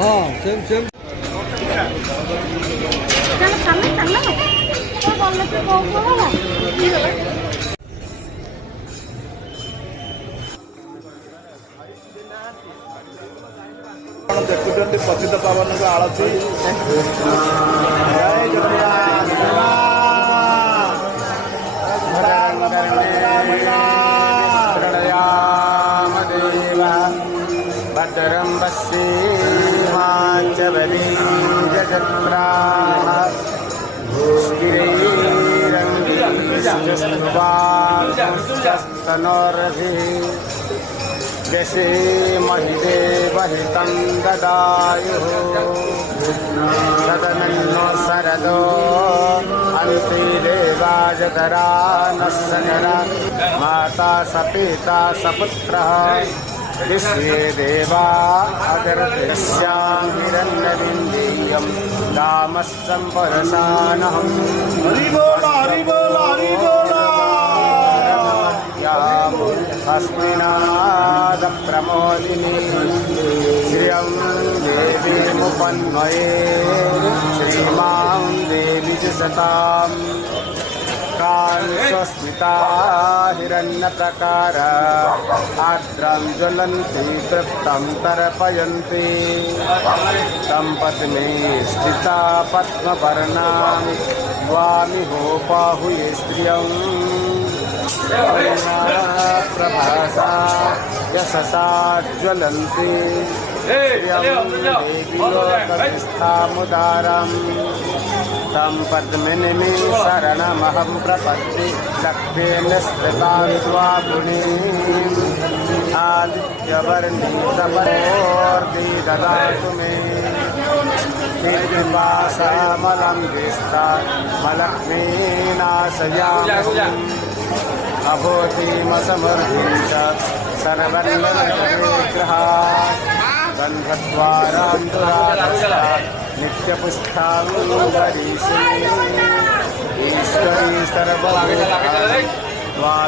same same देखुं पतित पावन को आलती भद्रं पश्येमाञ्चबलीजत्राः स्थिरैरङ्गिस्तनोरभिः व्यसेमहि देवहितं ददायुः तदनन्नो शरदो अन्ते देवाजतरा नः सजरा माता सपिता सपुत्रः ऋष्ये देवा अगर्तस्यां हिरण्यलिङ्गीयं दामस्तं परशानहम् अस्मिनादप्रमोदिनी श्रियं देवीमुपन्मये श्रीमां देवी च सताम् काञ्चस्मिता हिरण्यप्रकार आर्द्रां ज्वलन्ति तृप्तं तर्पयन्ति तं पद्मे स्थिता पद्मपर्णां स्वामिहोपाहुये स्त्रियं प्रभासा यशसा ज्वलन्ति देवीलोकविष्ठामुदारम् तं पद्मिनीं शरणमहं प्रपद्ये लक्ष्मीं स्थितां द्वापुनीम् आदित्यवर्णीं प्रपदोर्ति ददातु मे कीर्तिपाशामलं विस्तामलक्ष्मीनाशयामि अभूतिमसमर्धिं च सर्वन्नविग्रहात् गन्धद्वारां दुरादर्शात् नित्यपुष्ठाङ्गरीषे ईश्वरी सर्वभूतानि